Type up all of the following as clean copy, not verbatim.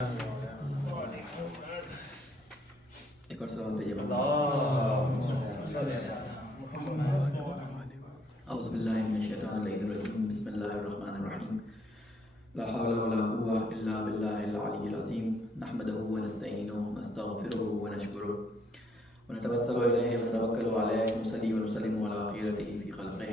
ایک اور سوال بھیجیے اعوذ باللہ من الشیطان الرجیم بسم اللہ الرحمن الرحیم لا حول ولا قوة الا باللہ العلی العظیم نحمدہ ونستعینہ ونستغفرہ ونشکرہ ونتوسل الیہ ونتوکل علیہ ونصلی ونسلم علی خیرتہ فی خلقہ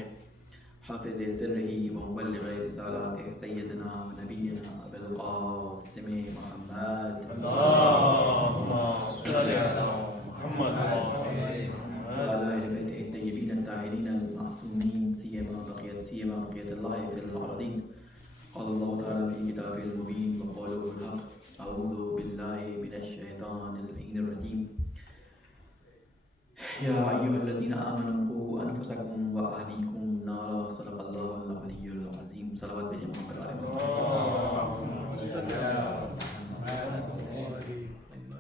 حافظ سرہ ومبلغ رسالاتہ سیدنا ونبینا ابی القاسم محمد اللهم صل على محمد وعلى آل بیتہ الطیبین الطاہرین المعصومین سیما بقیت اللہ فی الارضین قال اللہ تعالی فی کتابہ المبین وقوله الحق اعوذ باللہ من الشیطان اللعین الرجیم یا ایھا الذین آمنوا قوا انفسکم واہلیکم نارا صدق اللہ العلی العظیم صلوات بھیجیں محمد علیہ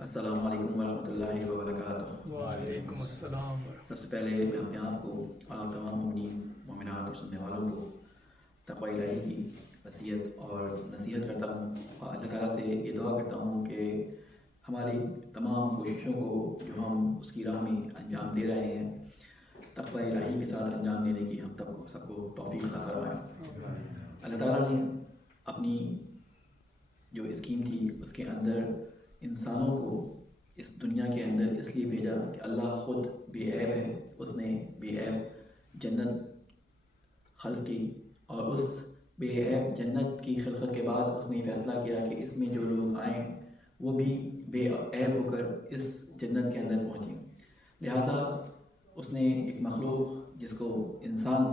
السلام علیکم ورحمۃ اللہ وبرکاتہ۔ وعلیکم السلام۔ سب سے پہلے میں اپنے آپ کو اور آپ تمام مومنین مومنات اور سننے والوں کو تقوی الہی کی وصیت اور نصیحت کرتا ہوں اور اللہ تعالیٰ سے یہ دعا کرتا ہوں کہ ہماری تمام کوششوں کو جو ہم اس کی راہ میں انجام دے رہے ہیں تقوی الہی کے ساتھ انجام دینے کی ہم سب کو توفیق عطا فرمائے۔ اللہ تعالیٰ نے اپنی جو اسکیم تھی اس کے اندر انسانوں کو اس دنیا کے اندر اس لیے بھیجا کہ اللہ خود بے عیب ہے، اس نے بے عیب جنت خلق کی اور اس بے عیب جنت کی خلقت کے بعد اس نے فیصلہ کیا کہ اس میں جو لوگ آئیں وہ بھی بے عیب ہو کر اس جنت کے اندر پہنچیں، لہٰذا اس نے ایک مخلوق جس کو انسان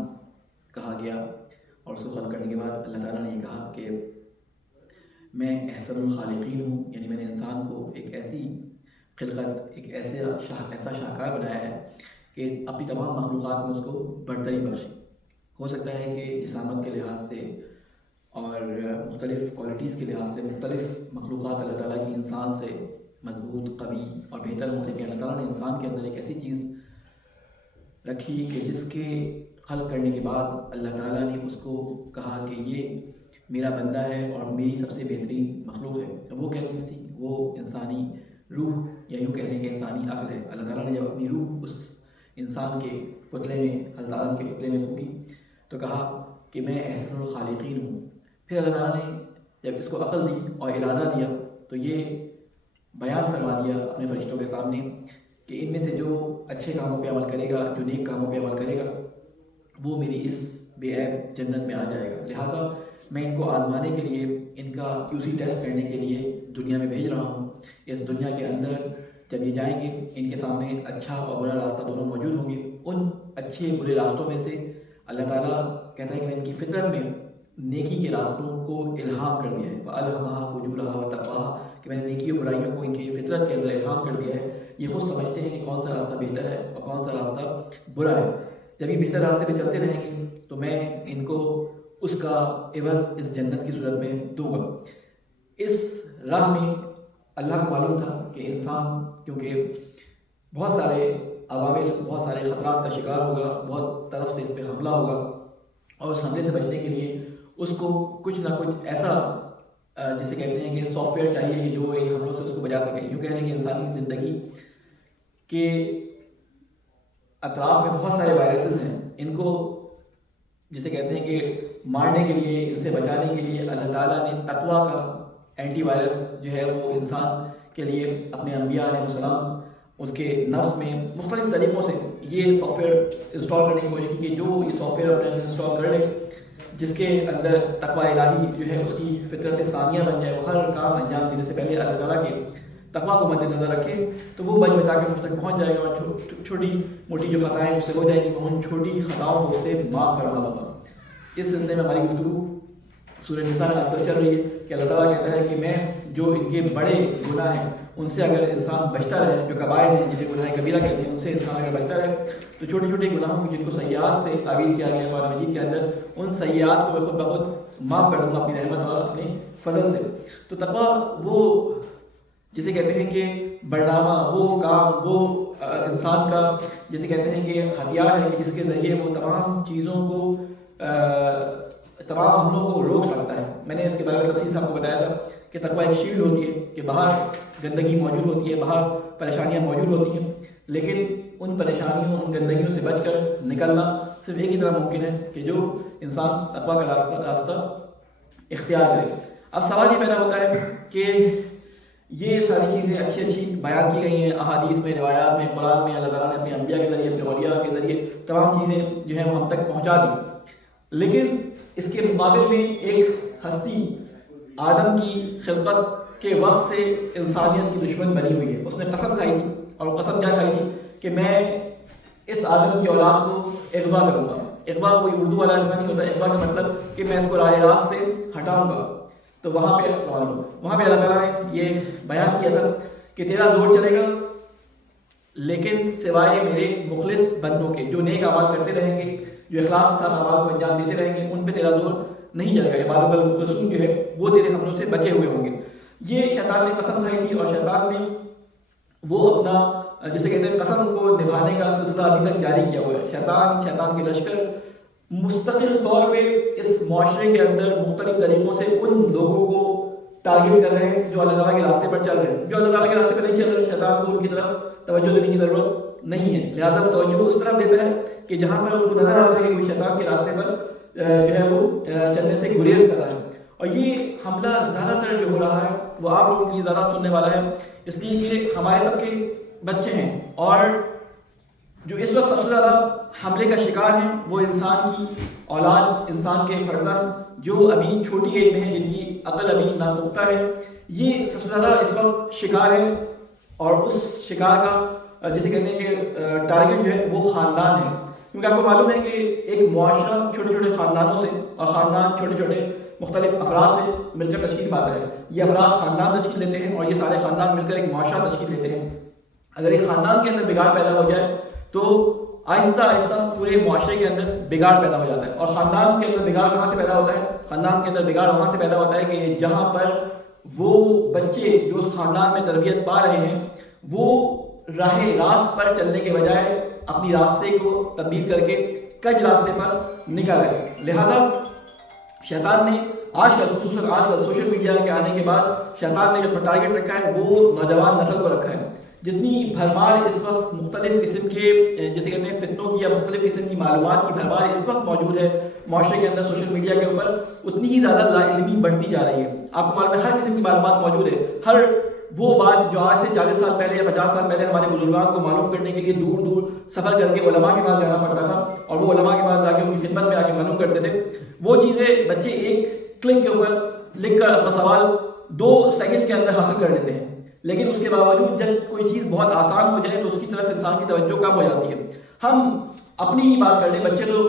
کہا گیا اور اس کو خلق کرنے کے بعد اللہ تعالیٰ نے یہ کہا کہ میں احسن الخالقین ہوں، یعنی میں نے انسان کو ایک ایسی خلقت ایک ایسا شاہکار بنایا ہے کہ اپنی تمام مخلوقات میں اس کو برتری بخشی۔ ہو سکتا ہے کہ جسامت کے لحاظ سے اور مختلف کوالٹیز کے لحاظ سے مختلف مخلوقات اللہ تعالیٰ کی انسان سے مضبوط قوی اور بہتر ہوں، لیکن اللہ تعالیٰ نے انسان کے اندر ایک ایسی چیز رکھی کہ جس کے خلق کرنے کے بعد اللہ تعالیٰ نے اس کو کہا کہ یہ میرا بندہ ہے اور میری سب سے بہترین مخلوق ہے۔ وہ کیا چیز تھی؟ وہ انسانی روح، یا یوں کہہ لیں کہ انسانی عقل ہے۔ اللہ تعالیٰ نے جب اپنی روح اس انسان کے پتلے میں حضرت آدم کے پتلے میں پھونکی تو کہا کہ میں احسن الخالقین ہوں۔ پھر اللہ تعالیٰ نے جب اس کو عقل دی اور ارادہ دیا تو یہ بیان فرما دیا اپنے فرشتوں کے سامنے کہ ان میں سے جو اچھے کاموں پہ عمل کرے گا، جو نیک کاموں پہ عمل کرے گا، وہ میری اس بے عیب جنت میں آ جائے گا۔ لہٰذا میں ان کو آزمانے کے لیے، ان کا QC ٹیسٹ کرنے کے لیے دنیا میں بھیج رہا ہوں۔ اس دنیا کے اندر جب یہ جائیں گے ان کے سامنے اچھا اور برا راستہ دونوں موجود ہوں گے۔ ان اچھے برے راستوں میں سے اللہ تعالیٰ کہتا ہے کہ میں ان کی فطرت میں نیکی کے راستوں کو الہام کر دیا ہے، وَأَلْهَمَهَا فُجُورَهَا وَتَقْوَاهَا، کہ میں نے نیکی اور برائیوں کو ان کی فطرت کے اندر الہام کر دیا ہے۔ یہ خود سمجھتے ہیں کہ کون سا راستہ بہتر ہے اور کون سا راستہ برا ہے۔ جب یہ بہتر راستے پہ چلتے رہیں گے تو میں ان کو اس کا عوض اس جنت کی صورت میں دوں گا۔ اس راہ میں اللہ کو معلوم تھا کہ انسان کیونکہ بہت سارے عوامل، بہت سارے خطرات کا شکار ہوگا، بہت طرف سے اس پہ حملہ ہوگا، اور اس حملے سے بچنے کے لیے اس کو کچھ نہ کچھ ایسا جسے کہتے ہیں کہ سافٹ ویئر چاہیے جو ان حملوں سے اس کو بچا سکے۔ یوں کہہ لیں کہ انسانی زندگی کے اطراف میں بہت سارے وائرسز ہیں، ان کو جسے کہتے ہیں کہ مارنے کے لیے، ان سے بچانے کے لیے اللہ تعالیٰ نے تقویٰ کا اینٹی وائرس جو ہے وہ انسان کے لیے اپنے انبیاء علیہ السلام اس کے نفس میں مختلف طریقوں سے یہ سافٹ ویئر انسٹال کرنے کی کوشش کی کہ جو یہ سافٹ ویئر اپنے انسٹال کر لے جس کے اندر تقویٰ الہی جو ہے اس کی فطرت ثانیہ بن جائے، وہ ہر کام انجام دینے سے پہلے اللہ تعالیٰ کے تقویٰ کو مد نظر رکھے تو وہ بچ بچا کے مجھ تک پہنچ جائے گا، اور چھوٹی موٹی جو خطائیں اس سے ہو جائیں گی وہ ان چھوٹی خطاؤں کو اسے معاف کر رہا ہوگا۔ اس سلسلے میں ہماری گفتگو سورہ نساء میں آج کل چل رہی ہے کہ اللہ تعالیٰ کہتا ہے کہ میں جو ان کے بڑے گناہ ہیں ان سے اگر انسان بچتا رہے، جو کبائر ہیں جنہیں گناہ کبیرہ کہتے ہیں، ان سے انسان اگر بچتا رہے تو چھوٹے چھوٹے گناہوں جن کو سیئات سے تعبیر کیا گیا ہے قرآن مجید کے اندر، ان سیئات کو میں خود بخود معاف کر دوں گا اپنی رحمت اور اپنے فضل سے۔ تو تقویٰ وہ جسے کہتے ہیں کہ برنامہ، وہ کام، وہ انسان کا جسے کہتے ہیں کہ ہتھیار ہے کہ جس کے ذریعے وہ تمام چیزوں کو تمام حملوں کو روک سکتا ہے. میں نے اس کے بارے میں تفصیل سے آپ کو بتایا تھا کہ تقویٰ ایک شیلڈ ہوتی ہے کہ باہر گندگی موجود ہوتی ہے, باہر پریشانیاں موجود ہوتی ہیں, لیکن ان پریشانیوں ان گندگیوں سے بچ کر نکلنا صرف ایک ہی طرح ممکن ہے کہ جو انسان تقویٰ کا راستہ اختیار کرے. اب سوال یہ پیدا ہوتا ہے کہ یہ ساری چیزیں اچھی بیان کی گئی ہیں احادیث میں, روایات میں, قرآن میں, اللہ تعالیٰ نے اپنے انبیاء کے ذریعے, اپنے اولیاء کے ذریعے تمام چیزیں جو ہیں وہ ہم تک پہنچا دی, لیکن اس کے مقابل میں ایک ہستی آدم کی خلقت کے وقت سے انسانیت کی دشمن بنی ہوئی ہے. اس نے قسم کھائی تھی, اور وہ قسم کیا کھائی تھی کہ میں اس آدم کی اولاد کو اغوا کروں گا. اغوا کوئی اردو والا الفاظ نہیں ہوتا, اغوا کا مطلب کہ میں اس کو راہ راست سے ہٹاؤں گا. تو وہاں پہ اللہ تعالیٰ نے یہ بیان کیا تھا کہ تیرا زور چلے گا لیکن سوائے میرے مخلص بندوں کے, جو نیک اعمال کرتے رہیں گے, جو اخلاص کے ساتھ اعمال کو انجام دیتے رہیں گے, ان پہ تیرا زور نہیں چلے گا. عباد المخلصون جو ہے وہ تیرے حملوں سے بچے ہوئے ہوں گے. یہ شیطان نے قسم کھائی تھی, اور شیطان نے وہ اپنا جسے کہتے ہیں قسم کو نبھانے کا سلسلہ ابھی تک جاری کیا ہوا ہے. شیطان کے لشکر مستقل طور پہ اس معاشرے کے اندر مختلف طریقوں سے ان لوگوں کو ٹارگٹ کر رہے ہیں جو اللہ تعالیٰ کے راستے پر چل رہے ہیں. جو اللہ تعالیٰ کے راستے پر نہیں چل رہے, شیطان کو ان کی طرف توجہ دینے کی ضرورت نہیں ہے, لہٰذا وہ توجہ اس طرف دیتا ہے کہ جہاں پر اس کو نظر آتا ہے کہ کوئی شیطان کے راستے پر جو ہے وہ چلنے سے گریز کر رہا ہے. اور یہ حملہ زیادہ تر جو ہو رہا ہے وہ آپ لوگوں کے لیے زیادہ سننے والا ہے, اس لیے کہ ہمارے سب کے بچے ہیں, اور جو اس وقت سب سے زیادہ حملے کا شکار ہیں وہ انسان کی اولاد, انسان کے فرزند جو ابھی چھوٹی ایج میں ہیں, جن کی عقل ابھی ناپختہ ہے, یہ سب سے زیادہ اس وقت شکار ہے. اور اس شکار کا جسے کہتے ہیں کہ ٹارگٹ جو ہے وہ خاندان ہے, کیونکہ آپ کو معلوم ہے کہ ایک معاشرہ چھوٹے چھوٹے خاندانوں سے, اور خاندان چھوٹے چھوٹے مختلف افراد سے مل کر تشکیل پاتا ہے. یہ افراد خاندان تشکیل لیتے ہیں, اور یہ سارے خاندان مل کر ایک معاشرہ تشکیل لیتے ہیں. اگر ایک خاندان کے اندر بگاڑ پیدا ہو جائے تو آہستہ آہستہ پورے معاشرے کے اندر بگاڑ پیدا ہو جاتا ہے. اور خاندان کے اندر بگاڑ کہاں سے پیدا ہوتا ہے؟ خاندان کے اندر بگاڑ وہاں سے پیدا ہوتا ہے کہ جہاں پر وہ بچے جو اس خاندان میں تربیت پا رہے ہیں وہ راہ راست پر چلنے کے بجائے اپنی راستے کو تبدیل کر کے کج راستے پر نکل رہے. لہذا شیطان نے آج کل سوشل میڈیا کے آنے کے بعد شیطان نے جو ٹارگٹ رکھا ہے وہ نوجوان نسل کو رکھا ہے. جتنی بھرمار اس وقت مختلف قسم کے جیسے کہتے ہیں فتنوں کی یا مختلف قسم کی معلومات کی بھرمار اس وقت موجود ہے معاشرے کے اندر سوشل میڈیا کے اوپر, اتنی ہی زیادہ لا علمی بڑھتی جا رہی ہے. آپ کو معلوم ہے ہر قسم کی معلومات موجود ہے. ہر وہ بات جو آج سے 40 سال پہلے یا 50 سال پہلے ہمارے بزرگان کو معلوم کرنے کے لیے دور دور سفر کر کے علماء کے پاس جانا پڑتا تھا, اور وہ علماء کے پاس جا کے ان کی خدمت میں آ کے معلوم کرتے تھے, وہ چیزیں بچے ایک کلک کے اوپر لکھ کر اپنا سوال 2 سیکنڈ کے اندر حاصل کر لیتے ہیں. لیکن اس کے باوجود جب کوئی چیز بہت آسان ہو جائے تو اس کی طرف انسان کی توجہ کم ہو جاتی ہے. ہم اپنی ہی بات کر لیں, بچے تو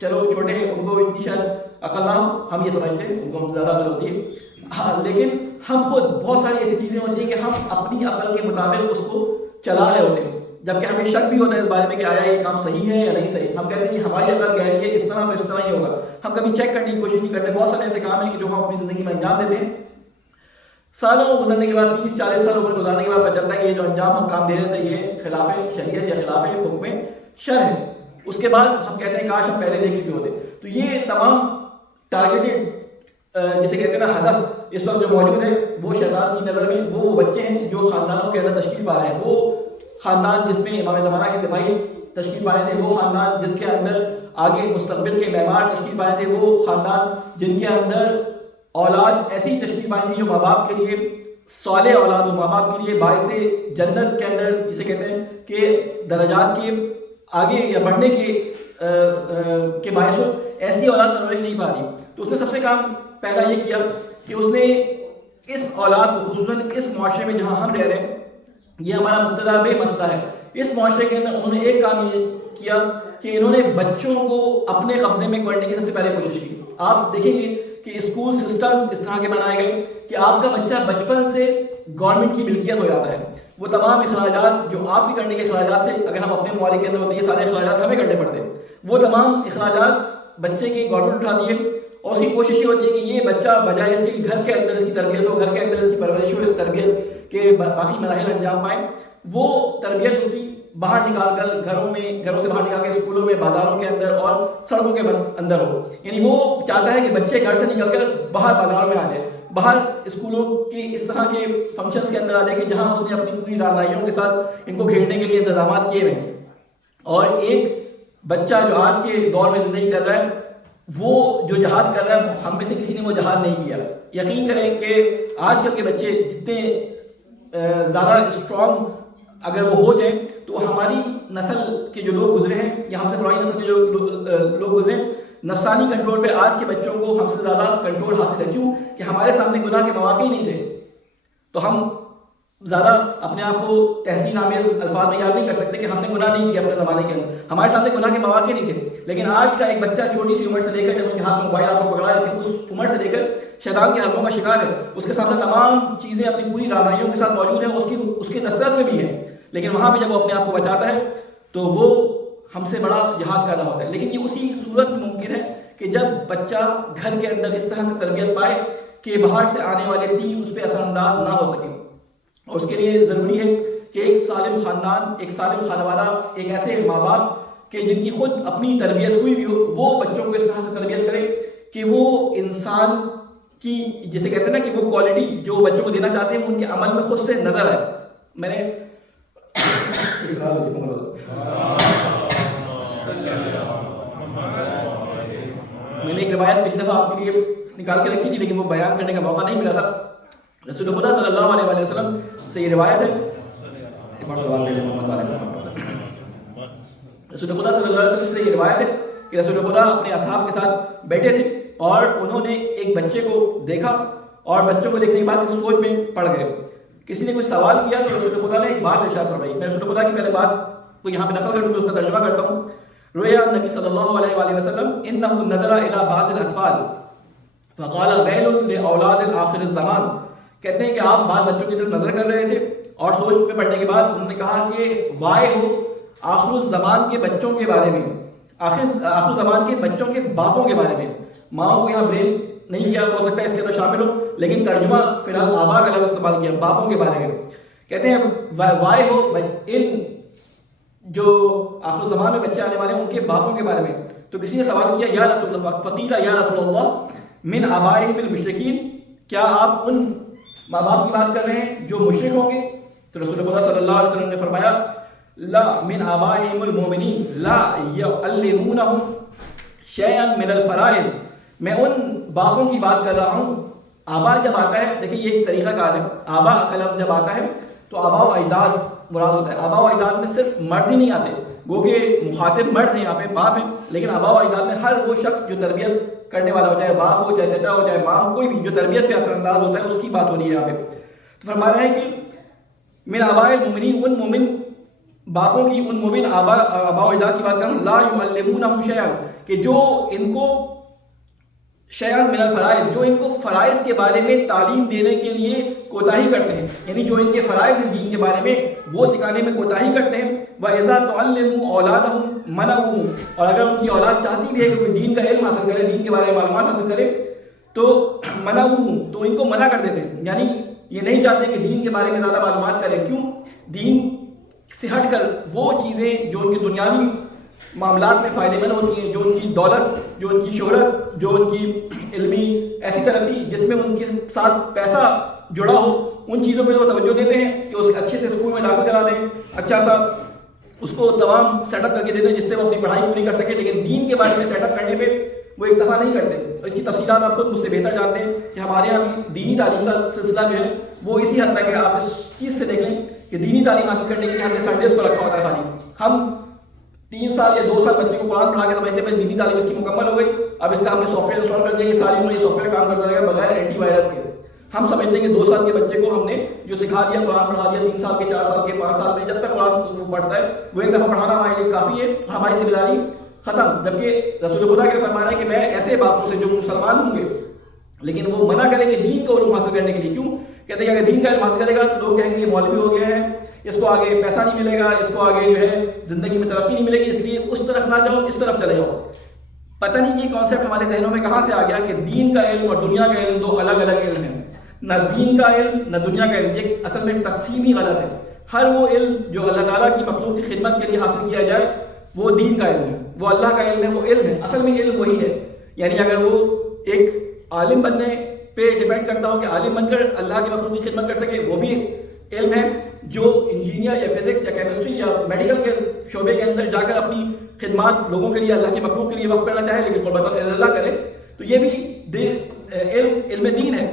چلو چھوٹے ہیں, ان کو اتنی شاید عقل نہ ہو, ہم یہ سمجھتے ہیں ان کو زیادہ عقل ہوتی ہے, لیکن ہم خود بہت ساری ایسی چیزیں ہوتی ہیں کہ ہم اپنی عقل کے مطابق اس کو چلا رہے ہوتے ہیں, جبکہ ہمیں شک بھی ہوتا ہے اس بارے میں کہ آیا یہ کام صحیح ہے یا نہیں صحیح. ہم کہتے ہیں کہ ہماری عقل کہہ رہی ہے اس طرح تو اس طرح ہی ہوگا, ہم کبھی چیک کرنے کی کوشش نہیں کرتے. بہت سارے ایسے کام ہیں کہ جو ہم اپنی زندگی میں انجام دیتے ہیں, سالوں گزرنے کے بعد 30-40 سال عمر گزارنے کے بعد پتہ چلتا ہے کہ یہ جو انجام ہم کام دے رہے تھے یہ خلاف شریعت یا خلاف حکم شرع ہے. اس کے بعد ہم کہتے ہیں کاش ہم پہلے دیکھ چکے ہوتے. تو یہ تمام ٹارگیٹڈ جسے کہتے ہیں نا ہدف اس وقت جو موجود ہے وہ شیطان کی نظر میں وہ بچے ہیں جو خاندانوں کے اندر تشکیل پا رہے ہیں. وہ خاندان جس میں امام زمانہ کے سپاہی تشکیل پائے تھے, وہ خاندان جس کے اندر آگے مستقبل کے معمار تشکیل پائے تھے, وہ خاندان جن کے اندر اولاد ایسی تشکیل پائیں تھی جو ماں باپ کے لیے صالح اولاد ہو, ماں باپ کے لیے باعث جنت کے اندر جسے کہتے ہیں کہ درجات کے آگے یا بڑھنے کے باعث ہو, ایسی اولاد پرورش نہیں پا رہی. تو اس نے سب سے کام پہلا یہ کیا کہ اس نے اس اولاد کو خصوصاً اس معاشرے میں جہاں ہم رہ رہے ہیں, یہ ہمارا مبتدا بے مسئلہ ہے, اس معاشرے کے اندر انہوں نے ایک کام یہ کیا کہ انہوں نے بچوں کو اپنے قبضے میں کرنے کی سب سے پہلے کوشش کی. آپ دیکھیں گے کہ اسکول سسٹمز اس طرح کے بنائے گئے کہ آپ کا بچہ بچپن سے گورنمنٹ کی ملکیت ہو جاتا ہے. وہ تمام اخراجات جو آپ کے کرنے کے اخراجات تھے, اگر ہم اپنے ممالک کے اندر ہوتے یہ سارے اخراجات ہمیں کرنے پڑتے, وہ تمام اخراجات بچے کی گورنمنٹ اٹھاتی ہے, اور اس کی کوشش یہ ہوتی ہے کہ یہ بچہ بجائے اس کے گھر کے اندر اس کی تربیت ہو, گھر کے اندر اس کی پرورش ہو, تربیت کے باقی مراحل انجام پائیں, وہ تربیت اس کی باہر نکال کر گھروں سے باہر نکال کے اسکولوں میں، بازاروں کے اندر اور سڑکوں کے اندر ہو. یعنی وہ چاہتا ہے کہ بچے گھر سے نکل کر باہر بازاروں میں آ جائیں، باہر اسکولوں کی اس طرح کے فنکشنز کے اندر آ جائے کہ جہاں اس نے اپنی پوری رہنمائیوں کے ساتھ ان کو گھیرنے کے لیے انتظامات کیے ہوئے ہیں. اور ایک بچہ جو آج کے دور میں زندگی کر رہا ہے، وہ جو جہاد کر رہا ہے، ہم میں سے کسی نے وہ جہاد نہیں کیا. یقین کریں کہ آج کل کے بچے جتنے زیادہ اسٹرانگ اگر وہ ہو جائیں تو ہماری نسل کے جو لوگ گزرے ہیں یا ہم سے پرانی نسل کے جو لوگ گزرے ہیں، نفسانی کنٹرول پہ آج کے بچوں کو ہم سے زیادہ کنٹرول حاصل ہے. کیوں کہ ہمارے سامنے گناہ کے مواقع ہی نہیں تھے، تو ہم زیادہ اپنے آپ کو تحسین آمیز الفاظ میں یاد نہیں کر سکتے کہ ہم نے گناہ نہیں کیا اپنے زمانے کے اندر. ہمارے سامنے گناہ کے مواقع نہیں تھے. لیکن آج کا ایک بچہ چھوٹی سی عمر سے لے کر جب اس کے ہاتھ میں موبائل آپ کو پکڑا جاتی ہے، اس عمر سے لے کر شیطان کے حربوں کا شکار ہے. اس کے سامنے تمام چیزیں اپنی پوری رہنمائیوں کے ساتھ موجود ہیں، اس کے دسترس میں بھی ہیں. لیکن وہاں پہ جب وہ اپنے آپ کو بچاتا ہے تو وہ ہم سے بڑا جہاد کر رہا ہوتا ہے. لیکن یہ اسی صورت ممکن ہے کہ جب بچہ گھر کے اندر اس طرح سے تربیت پائے کہ باہر سے آنے والے تیر اس پہ اثر انداز نہ ہو سکے. اور اس کے لیے ضروری ہے کہ ایک سالم خاندان، ایک سالم خانوادہ، ایک ایسے ماں باپ کہ جن کی خود اپنی تربیت ہوئی بھی ہو، وہ بچوں کو اس طرح سے تربیت کرے کہ وہ انسان کی جسے کہتے ہیں نا کہ وہ کوالٹی جو بچوں کو دینا چاہتے ہیں ان کے عمل میں خود سے نظر آئے. میں نے ایک روایت پچھلی دفعہ آپ کے لیے نکال کے رکھی تھی لیکن وہ بیان کرنے کا موقع نہیں ملا تھا. رسول خدا صلی اللہ علیہ وسلم سے یہ روایت ہے، رسول خدا صلی اللہ علیہ وسلم سے یہ روایت ہے کہ رسول خدا اپنے اصحاب کے ساتھ بیٹھے تھے اور انہوں نے ایک بچے کو دیکھا اور بچوں کو دیکھنے کے بعد اس سوچ میں پڑ گئے. کسی نے کچھ سوال کیا تو رسول خدا نے ایک بات ارشاد فرمائی. میں رسول خدا کی پہلے بات کو یہاں پہ نقل کروں تو اس کا ترجمہ کرتا ہوں. رویا نبی صلی اللہ علیہ وآلہ وسلم انه نظر الى بعض الاطفال فقال ویل لاولاد الاخر الزمان. کہتے ہیں کہ آپ بعض بچوں کی طرف نظر کر رہے تھے اور سوچ میں پڑنے کے بعد انہوں نے کہا کہ وائے ہو آخر الزمان کے بچوں کے بارے میں، آخر الزمان کے بچوں کے باپوں کے بارے میں. ماں کو یہاں بریم نہیں کیا، ہو سکتا ہے اس کے اندر شامل ہو، لیکن ترجمہ فی الحال آبا کا لفظ استعمال کیا، باپوں کے بارے میں. کہتے ہیں وائے ہو ان جو آخر الزمان میں بچے آنے والے ہیں ان کے باپوں کے بارے میں. تو کسی نے سوال کیا یا رسول اللہ فقیل یا رسول اللہ من آبائہم المشرکین، کیا آپ ان ماں باپ کی بات کر رہے ہیں جو مشرک ہوں گے؟ تو رسول اللہ صلی اللہ علیہ وسلم نے فرمایا لا من آبائہم المؤمنین لا یعلمونہم شیئا من الفرائض. میں ان باپوں کی بات کر رہا ہوں. آبا جب آتا ہے، دیکھیں یہ ایک طریقہ کار ہے، آبا کا لفظ جب آتا ہے تو آبا و اجداد مراد ہوتا ہے. آبا و اجداد میں صرف مرد ہی نہیں آتے، گو کہ مخاطب مرد ہیں یہاں پہ، باپ ہیں، لیکن آبا و اجداد میں ہر وہ شخص جو تربیت کرنے والا ہو، چاہے باپ ہو، چاہے چچا ہو، چاہے ماں ہو، کوئی بھی جو تربیت پہ اثر انداز ہوتا ہے اس کی بات ہونی ہے یہاں پہ. تو فرما رہے ہیں کہ من آباء المؤمنین، ان مومن باپوں کی، ان مومن آبا و اجداد کی بات کر رہا ہوں. لا یعلمونہم شیئا، کہ جو ان کو شیئا من الفرائض، جو ان کو فرائض کے بارے میں تعلیم دینے کے لیے کوتاہی کرتے ہیں، یعنی جو ان کے فرائض ہیں دین کے بارے میں وہ سکھانے میں کوتاہی کرتے ہیں. وَإِذَا تُعَلِّمُوا أَوْلَادَهُمْ مَنَعُوهُ، اور اگر ان کی اولاد چاہتی بھی ہے کہ کوئی دین کا علم حاصل کرے، دین کے بارے میں معلومات حاصل کرے، تو مَنَعُوهُ، تو ان کو منع کر دیتے ہیں. یعنی یہ نہیں چاہتے کہ دین کے بارے میں زیادہ معلومات کریں. کیوں؟ دین سے ہٹ کر وہ چیزیں جو ان کے دنیاوی معاملات میں فائدہ مند ہوتی ہیں، جو ان کی دولت، جو ان کی شہرت، جو ان کی علمی ایسی ترقی جس میں ان کے ساتھ پیسہ جڑا ہو، ان چیزوں پہ وہ توجہ دیتے ہیں کہ اس اچھے سے اسکول میں داخل کرا دیں، اچھا سا اس کو تمام سیٹ اپ کر کے دے دیں جس سے وہ اپنی پڑھائی پوری کر سکے. لیکن دین کے بارے میں سیٹ اپ کرنے پہ وہ اکتفا نہیں کرتے. اس کی تفصیلات آپ خود مجھ سے بہتر جانتے ہیں کہ ہمارے یہاں دینی تعلیم کا سلسلہ جو ہے وہ اسی حد تک ہے. آپ اس چیز سے دیکھ لیں کہ دینی تعلیم حاصل کرنے کے لیے ہم نے سنڈیز کو رکھا ہوتا ہے. خالی ہم 3 سال یا 2 سال بچے کو قرآن پڑھا کے سمجھتے ہیں، دینی تعلیم اس کی مکمل ہو گئی، اب اس کا ہم نے سافٹ ویئر انسٹال کر دیا، یہ ساری عمر یہ سافٹ ویئر کام کرتا رہے گا بغیر اینٹی وائرس کے. ہم سمجھتے ہیں کہ 2 سال کے بچے کو ہم نے جو سکھا دیا، قرآن پڑھا دیا، 3 سال کے، 4 سال کے، 5 سال میں جب تک قرآن وہ پڑھتا ہے وہ ایک دفعہ پڑھانا ہمارے لیے کافی ہے، ہماری ذمہ داری ختم. جبکہ رسول خدا کا فرمان ہے کہ میں ایسے باپوں سے جو مسلمان ہوں گے لیکن وہ منع کریں گے دین کا علوم حاصل کرنے کے لیے. کیوں؟ کہتے ہیں کہ اگر دین کا علم حاصل کرے گا تو لوگ کہیں گے یہ مولوی ہو گیا ہے، اس کو آگے پیسہ نہیں ملے گا، اس کو آگے جو ہے زندگی میں ترقی نہیں ملے گی، اس لیے اس طرف نہ جاؤ، اس طرف چلے جاؤ. پتہ نہیں یہ کانسیپٹ ہمارے ذہنوں میں کہاں سے آ گیا کہ دین کا علم اور دنیا کا علم 2 الگ الگ علم ہیں. نہ دین کا علم نہ دنیا کا علم، یہ اصل میں تقسیم ہی غلط ہے. ہر وہ علم جو اللہ تعالیٰ کی مخلوق کی خدمت کے لیے حاصل کیا جائے وہ دین کا علم ہے، وہ اللہ کا علم ہے، وہ علم ہے، اصل میں علم وہی ہے. یعنی اگر وہ ایک عالم بننے پہ ڈیپینڈ کرتا ہو کہ عالم بن کر اللہ کی مخلوق کی خدمت کر سکے، وہ بھی علم ہے. جو انجینئر یا فزکس یا کیمسٹری یا میڈیکل کے شعبے کے اندر جا کر اپنی خدمات لوگوں کے لیے، اللہ کی مخلوق کے لیے وقف کرنا چاہے لیکن قربت اللہ کرے، تو یہ بھی علم دین ہے.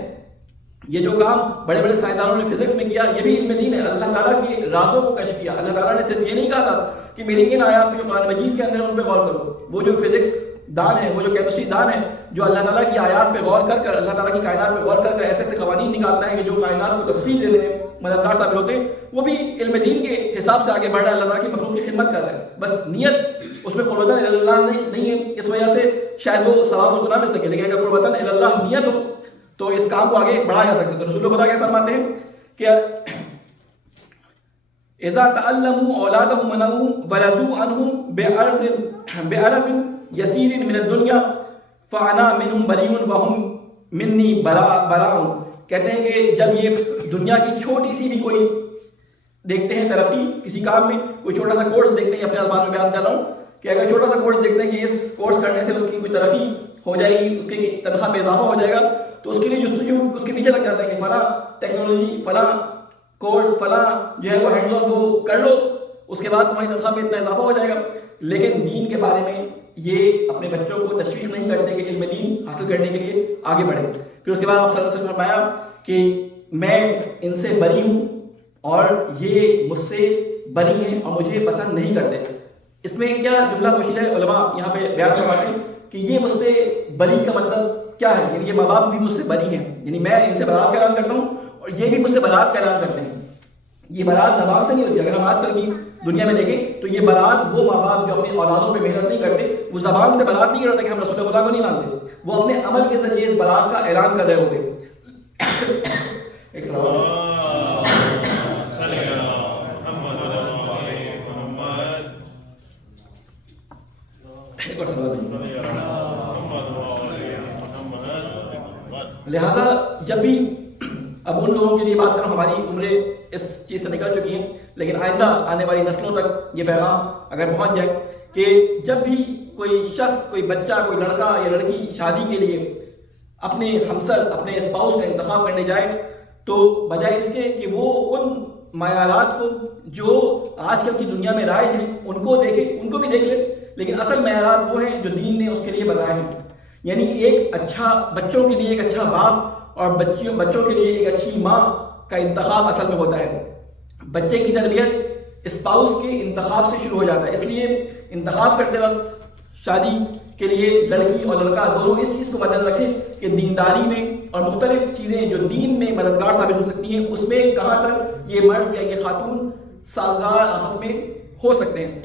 یہ جو کام بڑے بڑے سائنسدانوں نے فزکس میں کیا یہ بھی علم دین ہے. اللہ تعالیٰ کی رازوں کو کشف کیا. اللہ تعالیٰ نے صرف یہ نہیں کہا تھا کہ میری ان آیات جو قرآن مجید کے اندر ان پہ غور کرو. وہ جو فزکس دان ہے، وہ جو کیمسٹری دان ہے، جو اللہ تعالیٰ کی آیات پہ غور کر کر، اللہ تعالیٰ کی کائنات پہ غور کر کر ایسے ایسے قوانین نکالتا ہے کہ جو کائنات کو تصویر دینے میں مددگار ثابت ہوتے ہیں، وہ بھی علم دین کے حساب سے آگے بڑھ رہا ہے، اللہ تعالیٰ کی مخلوق کی خدمت کر رہا ہے. بس نیت اس میں قربتاً اللہ نہیں ہے، اس وجہ سے شاید وہ ثواب اس کو نہ مل سکے. لیکن اگر قربتاً اللہ نیت ہو تو اس کام کو آگے بڑھایا جا سکتا ہے. تو رسول خدا کیا فرماتے ہیں کہ اذا تعلموا اولادهم منعوا ورزوا عنهم بعرض يسير من الدنيا فانا منهم بريء وهم مني براء. کہتے ہیں کہ جب یہ دنیا کی چھوٹی سی بھی کوئی دیکھتے ہیں ترقی کسی کام میں، کوئی چھوٹا سا کورس دیکھتے ہیں، اپنے الفاظ میں بیان کر رہا ہوں کہ اگر چھوٹا سا کورس دیکھتے ہیں کہ اس کورس کرنے سے اس کی کوئی ترقی ہو جائے گی، اس کی تنخواہ میں اضافہ ہو جائے گا، تو اس کے لیے جستجو اس کے پیچھے لگ جاتا ہے کہ فلاں ٹیکنالوجی، فلاں کورس، فلاں جو ہے وہ ہینڈز آن وہ کر لو، اس کے بعد تمہاری تنخواہ میں اتنا اضافہ ہو جائے گا. لیکن دین کے بارے میں یہ اپنے بچوں کو تشویق نہیں کرتے کہ علم دین حاصل کرنے کے لیے آگے بڑھے. پھر اس کے بعد آپ صلی اللہ علیہ وسلم نے فرمایا کہ میں ان سے بری ہوں اور یہ مجھ سے بری ہیں اور مجھے پسند نہیں کرتے. اس میں کیا جملہ پوشیدہ ہے، علماء یہاں پہ بیان فرماتے ہیں کہ یہ مجھ سے بری کا مطلب کیا ہے. یعنی یہ ماں باپ بھی مجھ سے بری ہیں، یعنی میں ان سے برات کا اعلان کرتا ہوں اور یہ بھی مجھ سے برات کا اعلان کرتے ہیں. یہ برات زبان سے نہیں ہوتی. اگر ہم آج کل کی دنیا میں دیکھیں تو یہ برات وہ ماں باپ جو اپنی اولادوں پہ محنت نہیں کرتے، وہ زبان سے برات نہیں کرتے کہ ہم رسول خدا کو نہیں مانتے، وہ اپنے عمل کے ذریعے اس برات کا اعلان کر رہے ہوتے. ایک لہٰذا جب بھی اب ان لوگوں کے لیے بات کروں، ہماری عمریں اس چیز سے نکل چکی ہیں، لیکن آئندہ آنے والی نسلوں تک یہ پیغام اگر پہنچ جائے کہ جب بھی کوئی شخص، کوئی بچہ، کوئی لڑکا یا لڑکی شادی کے لیے اپنے ہمسر، اپنے اسپاؤس کا انتخاب کرنے جائے تو بجائے اس کے کہ وہ ان معیارات کو جو آج کل کی دنیا میں رائج ہیں ان کو دیکھے، ان کو بھی دیکھ لے، لیکن اصل معیارات وہ ہیں جو دین نے اس کے لیے بتائے ہیں. یعنی ایک اچھا بچوں کے لیے ایک اچھا باپ اور بچوں کے لیے ایک اچھی ماں کا انتخاب اصل میں ہوتا ہے. بچے کی تربیت اسپاؤس کے انتخاب سے شروع ہو جاتا ہے. اس لیے انتخاب کرتے وقت شادی کے لیے لڑکی اور لڑکا دونوں اس چیز کو مدد رکھیں کہ دینداری میں اور مختلف چیزیں جو دین میں مددگار ثابت ہو سکتی ہیں اس میں کہاں تک یہ مرد یا یہ خاتون سازگار آپس میں ہو سکتے ہیں.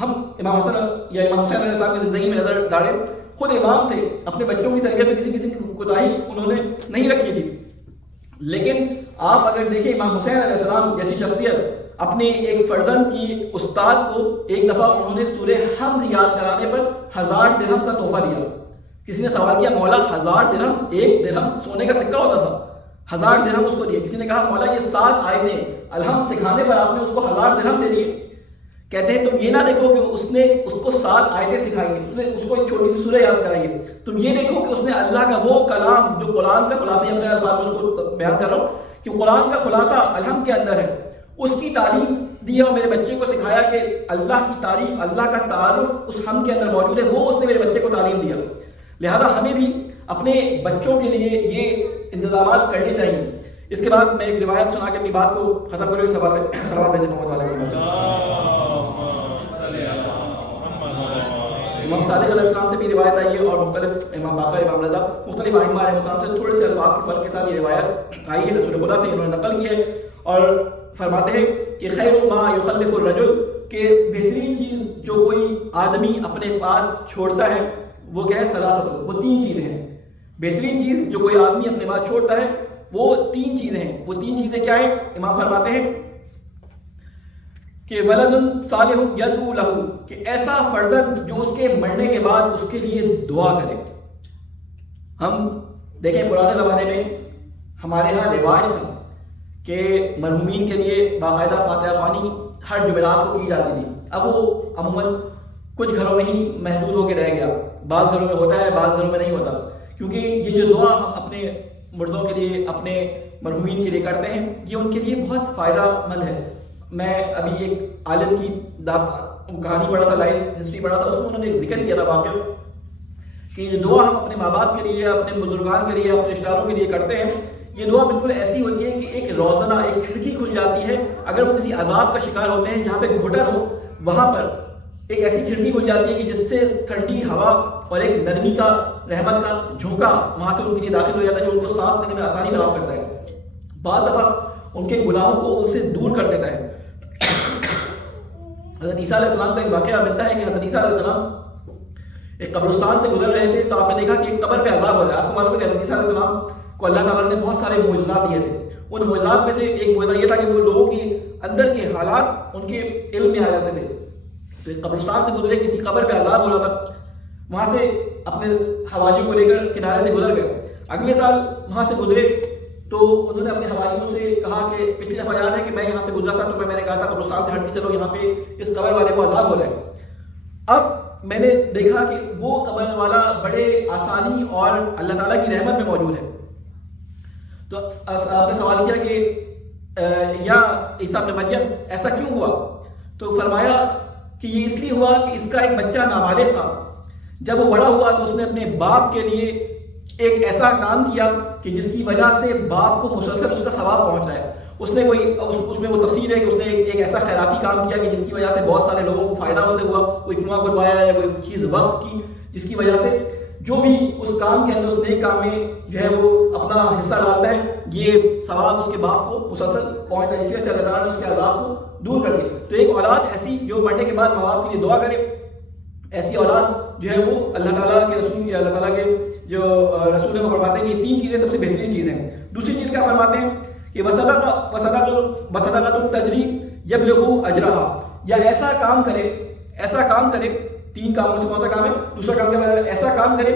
ہم امام حسن یا امام حسین علیہ السلام کی زندگی میں نظر ڈالیں، خود امام تھے، اپنے بچوں کی تربیت میں کسی کی کوتاہی انہوں نے نہیں رکھی تھی. لیکن آپ اگر دیکھیں امام حسین علیہ السلام جیسی شخصیت اپنے ایک فرزند کی استاد کو ایک دفعہ انہوں نے سورہ حمد یاد کرانے پر 1000 درہم کا تحفہ دیا. کسی نے سوال کیا مولا 1000 درہم، ایک درہم سونے کا سکہ ہوتا تھا، 1000 درہم اس کو دیے. کسی نے کہا مولا یہ 7 آیتیں الحمد سکھانے پر آپ نے اس کو 1000 درہم دے دیے. کہتے ہیں تم یہ نہ دیکھو کہ اس نے اس کو 7 آیتیں سکھائی ہیں، اس نے اس کو ایک چھوٹی سی سورہ یاد کرائی ہے، تم یہ دیکھو کہ اس نے اللہ کا وہ کلام جو قرآن کا خلاصہ، اپنے الفاظ میں اس کو بیان کر رہا ہوں کہ قرآن کا خلاصہ الحمد کے اندر ہے، اس کی تعلیم دی اور میرے بچے کو سکھایا کہ اللہ کی تعریف، اللہ کا تعارف اس ہم کے اندر موجود ہے، وہ اس نے میرے بچے کو تعلیم دیا. لہذا ہمیں بھی اپنے بچوں کے لیے یہ انتظامات کرنے چاہیے. اس کے بعد میں ایک روایت سنا کے اپنی بات کو ختم کروں. سوال بھیجنے امام صادق علیہ السلام سے بھی روایت آئی ہے اور مختلف امام باقر، امام رضا، مختلف ائمہ علیہ السلام سے تھوڑے سے الفاظ کے فرق کے ساتھ یہ روایت آئی ہے. رسول خدا سے انہوں نے نقل کی ہے اور فرماتے ہیں کہ خیر ما یخلف الرجل، کہ بہترین چیز جو کوئی آدمی اپنے بعد چھوڑتا ہے وہ کیا ہے؟ ثلاثۃ، وہ 3 چیزیں ہیں. بہترین چیز جو کوئی آدمی اپنے بعد چھوڑتا ہے وہ 3 چیزیں ہیں. وہ 3 چیزیں کیا ہیں؟ امام فرماتے ہیں کہ ولد صالح یدعو لہ، کہ ایسا فرزند جو اس کے مرنے کے بعد اس کے لیے دعا کرے. ہم دیکھیں پرانے زمانے میں ہمارے ہاں رواج تھا کہ مرحومین کے لیے باقاعدہ فاتحہ خوانی ہر جمعرات کو کی جاتی تھی. اب وہ عموماً کچھ گھروں میں ہی محدود ہو کے رہ گیا. بعض گھروں میں ہوتا ہے، بعض گھروں میں نہیں ہوتا، کیونکہ یہ جو دعا ہم اپنے مردوں کے لیے، اپنے مرحومین کے لیے کرتے ہیں، یہ ان کے لیے بہت فائدہ مند ہے. میں ابھی ایک عالم کی داستان کہانی پڑھا تھا، لائف ہسٹری پڑھا تھا، اس میں انہوں نے ایک ذکر کیا تھا واقعہ کہ یہ دعا ہم اپنے ماں باپ کے لیے، اپنے بزرگان کے لیے، اپنے رشتہ داروں کے لیے کرتے ہیں. یہ دعا بالکل ایسی ہوتی ہے کہ ایک روزانہ ایک کھڑکی کھل جاتی ہے. اگر وہ کسی عذاب کا شکار ہوتے ہیں جہاں پہ گھٹن ہو، وہاں پر ایک ایسی کھڑکی کھل جاتی ہے کہ جس سے ٹھنڈی ہوا اور ایک نرمی کا، رحمت کا جھونکا وہاں سے ان کے لیے داخل ہو جاتا ہے، جو ان کو سانس لینے میں آسانی فراہم کرتا ہے. بعض دفعہ ان کے گناہوں کو ان سے دور کر دیتا ہے. حضرت عیسیٰ علیہ السلام کا ایک واقعہ ملتا ہے کہ حضرت عیسیٰ علیہ السلام ایک قبرستان سے گزر رہے تھے تو آپ نے دیکھا کہ ایک قبر پہ عذاب ہو رہا ہے. آپ کو معلوم ہے کہ حضرت عیسیٰ علیہ السلام کو اللہ تعالیٰ نے بہت سارے معجزات دیے تھے. ان معجزات میں سے ایک معجزہ یہ تھا کہ وہ لوگوں کے اندر کے حالات ان کے علم میں آ جاتے تھے. تو ایک قبرستان سے گزرے، کسی قبر پہ عذاب ہو رہا تھا، وہاں سے اپنے حواریوں کو لے کر کنارے سے گزر گئے. اگلے سال وہاں سے گزرے تو انہوں نے اپنے حواریوں سے کہا کہ پچھلی دفعہ یاد ہے کہ میں یہاں سے گزرا تھا تو میں نے کہا تھا قبرستان سے ہٹ کے چلو، یہاں پہ اس قبر والے کو عذاب ہو رہا ہے. اب میں نے دیکھا کہ وہ قبر والا بڑے آسانی اور اللہ تعالیٰ کی رحمت میں موجود ہے. تو آپ نے سوال کیا کہ یا عیسیٰ ابن مریم ایسا کیوں ہوا؟ تو فرمایا کہ یہ اس لیے ہوا کہ اس کا ایک بچہ نابالغ تھا. جب وہ بڑا ہوا تو اس نے اپنے باپ کے لیے ایک ایسا کام کیا کہ جس کی وجہ سے باپ کو مسلسل اس کا ثواب پہنچ رہا ہے. اس نے کوئی اس میں وہ تفسیر ہے کہ اس نے ایک ایسا خیراتی کام کیا کہ جس کی وجہ سے بہت سارے لوگوں کو فائدہ اس سے ہوا. کوئی کنواں کھلوایا یا کوئی چیز وقف کی جس کی وجہ سے جو بھی اس کام کے اندر اس نیک کام میں جو ہے وہ اپنا حصہ ڈالتا ہے، یہ ثواب اس کے باپ کو مسلسل پہنچتا ہے. اس وجہ سے اللہ تعالیٰ نے اس کے عذاب کو دور کر دیا. تو ایک اولاد ایسی جو مرنے کے بعد ماں باپ کے لیے دعا کرے، ایسی اولاد جو ہے وہ اللہ تعالیٰ کے رسول یا اللہ تعالیٰ کے جو رسول کو فرماتے ہیں کہ یہ تین چیزیں سب سے بہترین چیزیں ہیں. دوسری چیز کیا فرماتے ہیں کہ وصدقۃ تجری یبلغ اجرہا، یا ایسا کام کرے تین کاموں سے کون سا کام ہے؟ دوسرا کام کیا ہے؟ ایسا کام کرے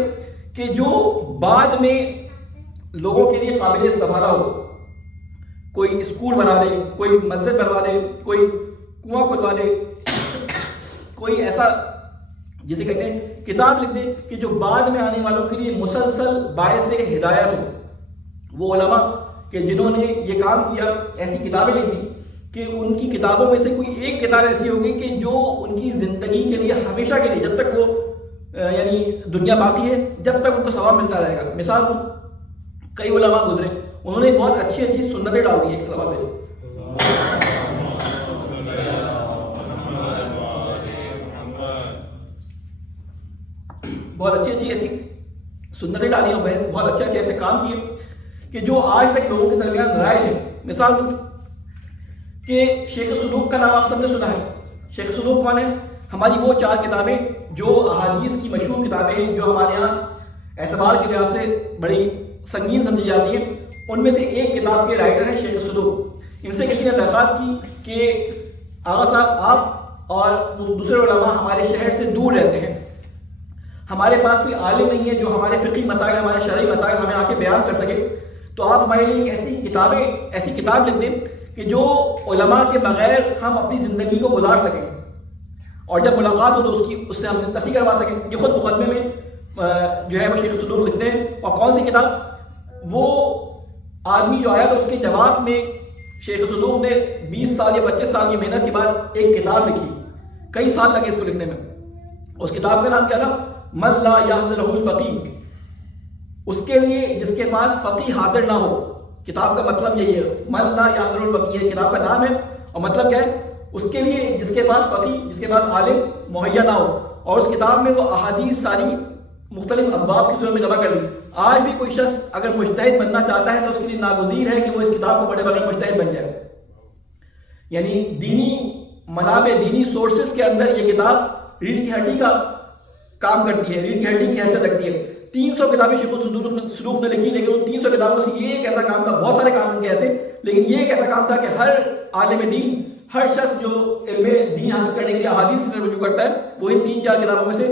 کہ جو بعد میں لوگوں کے لیے قابل استفادہ ہو. کوئی اسکول بنا دے، کوئی مسجد بنوا دے، کوئی کنواں کھلوا دے، کوئی ایسا جسے کہتے ہیں کتاب لکھ دے کہ جو بعد میں آنے والوں کے لیے مسلسل باعث ہدایت ہو. وہ علماء کہ جنہوں نے یہ کام کیا، ایسی کتابیں لکھ دی کہ ان کی کتابوں میں سے کوئی ایک کتاب ایسی ہوگی کہ جو ان کی زندگی کے لیے ہمیشہ کے لیے، جب تک وہ یعنی دنیا باقی ہے، جب تک ان کو ثواب ملتا رہے گا. مثال کئی علماء گزرے، انہوں نے بہت اچھی اچھی سنتیں ڈال دی ایک صحابہ پہ. بہت اچھی اچھی ایسی سنتیں ڈالی اور بہت اچھے اچھے ایسے کام کیے کہ جو آج تک لوگوں کے درمیان رائج ہیں. مثال کہ شیخ صدوق کا نام آپ سب نے سنا ہے. شیخ صدوق کون ہے؟ ہماری وہ 4 کتابیں جو احادیث کی مشہور کتابیں ہیں، جو ہمارے یہاں اعتبار کے لحاظ سے بڑی سنگین سمجھی جاتی ہیں، ان میں سے ایک کتاب کے رائٹر ہیں شیخ صدوق. ان سے کسی نے درخواست کی کہ آغا صاحب آپ اور دوسرے علماء ہمارے شہر سے دور رہتے ہیں، ہمارے پاس کوئی عالم نہیں ہے جو ہمارے فقہی مسائل، ہمارے شرعی مسائل ہمیں آ کے بیان کر سکے، تو آپ ہمارے لیے ایسی کتاب لکھ دیں کہ جو علماء کے بغیر ہم اپنی زندگی کو گزار سکیں، اور جب ملاقات ہو تو اس سے ہم تصحیح کروا سکیں. یہ خود مقدمے میں جو ہے وہ شیخ صدوق لکھتے ہیں. اور کون سی کتاب؟ وہ آدمی جو آیا تو اس کے جواب میں شیخ صدوق نے 20 سال یا 25 سال کی محنت کے بعد ایک کتاب لکھی. کئی سال لگے اس کو لکھنے میں. اس کتاب کا نام کیا تھا؟ من لا یحضرہ الفقیہ، اس کے لیے جس کے پاس فقیہ حاضر نہ ہو. کتاب کا مطلب یہی ہے، من لا یحضرہ الفقیہ کتاب کا نام ہے. اور مطلب کیا ہے؟ اس کے لیے جس کے پاس فقیہ، جس کے پاس عالم مہیا نہ ہو. اور اس کتاب میں وہ احادیث ساری مختلف ابواب کی صورت میں جمع کر دی. آج بھی کوئی شخص اگر مجتہد بننا چاہتا ہے تو اس کے لیے ناگزیر ہے کہ وہ اس کتاب کو پڑھے بغیر مجتہد بن جائے. یعنی دینی منابع، دینی سورسز کے اندر یہ کتاب ریڑھ کی ہڈی کا کام کرتی ہے، ریڑھ کی ہڈی کی حیثیت رکھتی ہے. 300 کتابیں شیخ صدوق نے لکھی، لیکن ان 300 کتابوں سے یہ ایک ایسا کام تھا، بہت سارے کام ان کے ایسے، لیکن یہ ایک ایسا کام تھا کہ ہر عالم دین، ہر شخص جو علم دین حاصل کرنے کے لیے احادیث سے رجوع کرتا ہے، وہ ان 3-4 کتابوں میں سے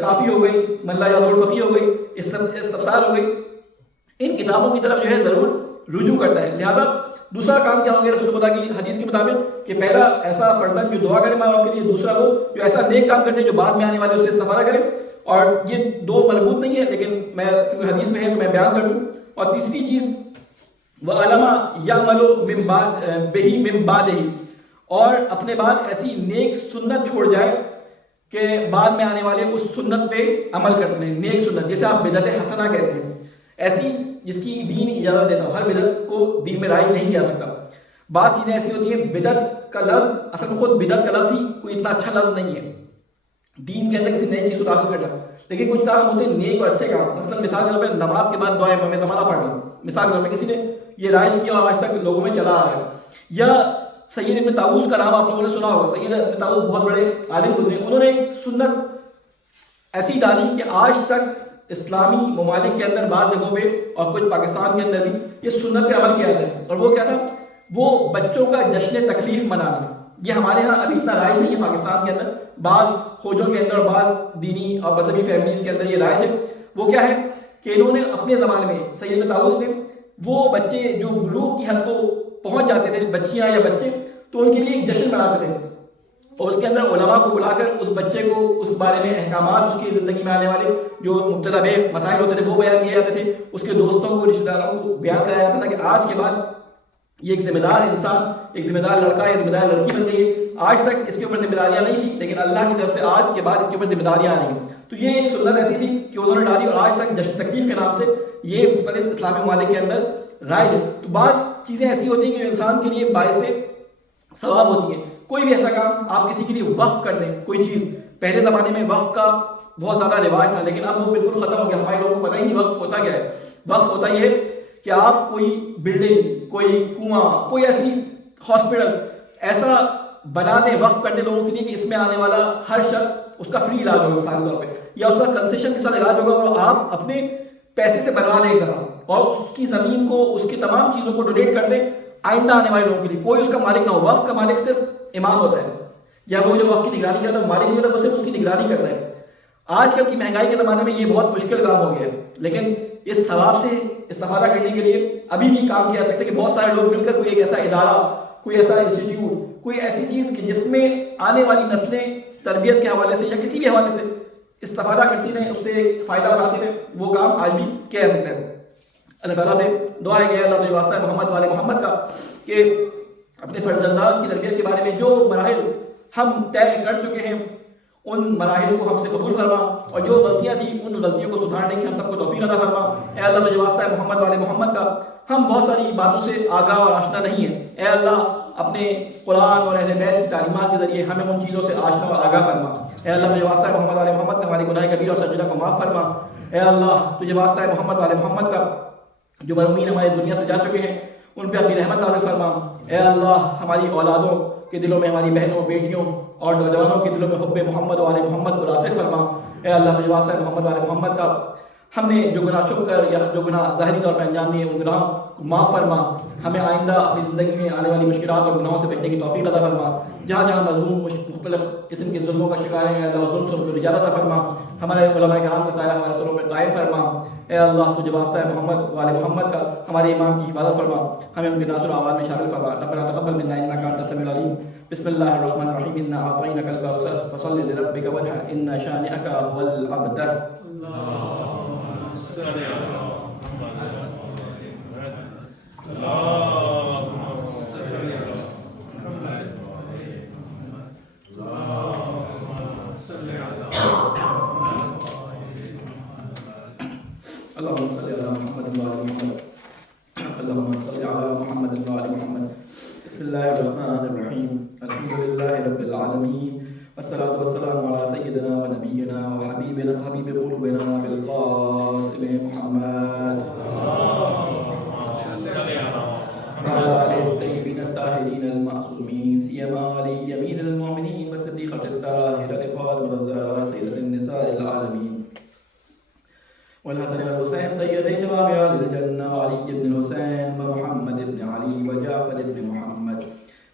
کافی ہو گئی، من لا یحضرہ الفقیہ ہو گئی، استفسار ہو گئی. ان کتابوں کی طرف جو ہے ضرور رجوع کرتا ہے. لہذا دوسرا کام کیا ہوگا رسول خدا کی حدیث کے مطابق کہ پہلا ایسا فرزند جو دعا کرے ماں باپ کے لیے, دوسرا وہ جو ایسا نیک کام کرتے ہیں جو بعد میں آنے والے اس سے استفادہ کرے. اور یہ دو مربوط نہیں ہے لیکن میں کیونکہ حدیث میں ہے تو میں بیان کر دوں. اور تیسری چیز وَعَلَمَا يَعْمَلُ مِن بِهِ مِن بَعْدِهِ, اور اپنے بعد ایسی نیک سنت چھوڑ جائے کہ بعد میں آنے والے اس سنت پہ عمل کرتے ہیں. نیک سنت جیسے آپ بدعت حسنہ کہتے ہیں, ایسی جس کی دین اجازت دیتا ہو. ہر بدعت کو دین میں رائج نہیں کیا سکتا. بعض چیزیں ایسی ہوتی ہیں بدعت کا لفظ اصل میں خود بدعت کا لفظ ہی کوئی اتنا اچھا لفظ نہیں ہے دین کے اندر کسی نئی چیز کو داخل کرنا. لیکن کچھ کام ہوتے ہیں نیک اور اچھے کام, مثلا مثال کے طور پہ نماز کے بعد دعائیں میں زمانہ پڑھنا, مثال کے طور پہ کسی نے یہ رائج کیا اور آج تک لوگوں میں چلا آ رہا ہے. یا سید ابن طاووس کا نام آپ لوگوں نے سنا ہوگا. سید ابن طاووس بہت بڑے عالم گزرے. انہوں نے ایک سنت ایسی ڈالی کہ آج تک اسلامی ممالک کے اندر بعض جگہوں پہ اور کچھ پاکستان کے اندر بھی یہ سنت پہ عمل کیا جاتا ہے. اور وہ کیا تھا, وہ بچوں کا جشن تکلیف منانا. یہ ہمارے ہاں ابھی اتنا رائج نہیں ہے پاکستان کے اندر, بعض فوجوں کے اندر اور بعض دینی اور مذہبی فیملیز کے اندر یہ رائج ہے. وہ کیا ہے کہ انہوں نے اپنے زمانے میں سید ابن طاووس نے وہ بچے جو بلوغ کی حد کو پہنچ جاتے تھے, بچیاں یا بچے, تو ان کے لیے ایک جشن مناتے تھے اور اس کے اندر علماء کو بلا کر اس بچے کو اس بارے میں احکامات, اس کی زندگی میں آنے والے جو مبتلا بے مسائل ہوتے تھے وہ بیان کیے جاتے تھے. اس کے دوستوں کو, رشتہ داروں کو بیان کرایا جاتا تھا کہ آج کے بعد یہ ایک ذمہ دار انسان, ایک ذمہ دار لڑکا یا ذمہ دار لڑکی بن گئی ہے. آج تک اس کے اوپر ذمہ داریاں نہیں تھیں لیکن اللہ کی طرف سے آج کے بعد اس کے اوپر ذمہ داریاں آ رہی ہیں. تو یہ ایک سنت ایسی تھی کہ انہوں نے ڈالی اور آج تک جشن تکلیف کے نام سے یہ مختلف اسلامی ممالک کے اندر رائج ہے. تو بعض چیزیں ایسی ہوتی ہیں کہ انسان کے لیے باعث ثواب ہوتی ہیں. کوئی بھی ایسا کام آپ کسی کے لیے وقف کر دیں, کوئی چیز, پہلے زمانے میں وقف کا بہت زیادہ رواج تھا لیکن اب وہ بالکل ختم ہو گیا. ہمارے لوگوں کو پتہ ہی نہیں وقف ہوتا کیا ہے. وقف ہوتا یہ ہے کہ آپ کوئی بلڈنگ, کوئی کنواں, کوئی ایسی ہاسپٹل ایسا بنا دیں, وقف کر دیں لوگوں کے لیے کہ اس میں آنے والا ہر شخص اس کا فری علاج ہوگا مثال کے طور پہ, یا اس کا کنسیشن کے ساتھ علاج ہوگا اور آپ اپنے پیسے سے بنوا دیں طرح, اور اس کی زمین کو, اس کی تمام چیزوں کو ڈونیٹ کر دیں آئندہ آنے والے لوگوں کے لیے. کوئی اس کا مالک نہ ہو. وقف کا مالک صرف امام ہوتا ہے, یا وہ جو وقف کی نگرانی کرتا ہے مالک نہیں ہوتا, وہ صرف اس کی نگرانی کرتا ہے. آج کل کی مہنگائی کے زمانے میں یہ بہت مشکل کام ہو گیا ہے, لیکن اس ثواب سے استفادہ کرنے کے لیے ابھی بھی کام کیا جا سکتا ہے کہ بہت سارے لوگ مل کر کوئی ایک ایسا ادارہ, کوئی ایسا انسٹیٹیوٹ, کوئی ایسی چیز کہ جس میں آنے والی نسلیں تربیت کے حوالے سے یا کسی بھی حوالے سے استفادہ کرتی رہیں, اس سے فائدہ اٹھاتی رہیں, وہ کام آج بھی کیا جا سکتا ہے. اللہ تعالیٰ سے دعا ہے کہ اللہ تجھے واسطہ ہے محمد والے محمد کا کہ اپنے فرزندان کی تربیت کے بارے میں جو مراحل ہم طے کر چکے ہیں ان مراحل کو ہم سے قبول فرما, اور جو غلطیاں تھیں ان غلطیوں کو سدھارنے کی ہم سب کو توفیق عطا فرما. اے اللہ تجھے واسطہ ہے محمد والے محمد کا, ہم بہت ساری باتوں سے آگاہ اور آشنا نہیں ہیں. اے اللہ اپنے قرآن اور اہل بیت کی تعلیمات کے ذریعے ہمیں ان چیزوں سے آشنا اور آگاہ فرما. اے اللہ تجھے واسطہ ہے محمد والے محمد کا ہماری گناہ کبیرہ اور صغیرہ کو معاف فرما. اے اللہ تجھے واسطہ ہے محمد والے محمد کا جو مرحومین ہماری دنیا سے جا چکے ہیں ان پہ اپنی رحمت نازل فرما. اے اللہ ہماری اولادوں کے دلوں میں, ہماری بہنوں, بیٹیوں اور نوجوانوں کے دلوں میں حب محمد والے محمد کو راسخ فرما. اے اللہ تجھے واسطہ ہے محمد والے محمد کا ہم نے جو گناہ چھپ کر یا جو گناہ ظاہری طور پر انجام دیے ان گناہوں کو معاف فرما. ہمیں آئندہ اپنی زندگی میں آنے والی مشکلات اور گناہوں سے بچنے کی توفیق عطا فرما. جہاں جہاں مظلوم مختلف قسم کے ظلموں کا شکار ہیں اللہ ظلم سے ان کو نجات عطا فرما. ہمارے علماء کرام کا سایہ ہمارے سروں پہ قائم فرما. اے اللہ تجھے واسطہ ہے محمد والے محمد کا ہمارے امام کی حفاظت فرما, ہمیں ان کے ناصر آواز میں شامل فرما. ربنا تقبل منا انک انت السمیع العلیم. بسم اللہ الرحمن الرحیم. انا اعطیناک الکوثر فصل لربک وانحر ان شانئک هو الابتر. اللهم صل على محمد وعلى محمد. اللهم صل على محمد وعلى محمد. بسم الله الرحمن الرحيم. الحمد لله رب العالمين والصلاة والسلام على سيدنا ونبينا وحبيبنا حبيب قلوبنا بالقاسم محمد وعلى آله الطيبين الطاهرين المعصومين سيما علي أمير المؤمنين والصديقة الطاهرة فاطمة الزهراء سيدة النساء العالمين والحسن والحسين سيدي شباب أهل الجنة وعلي بن الحسين ومحمد بن علي وجعفر بن محمد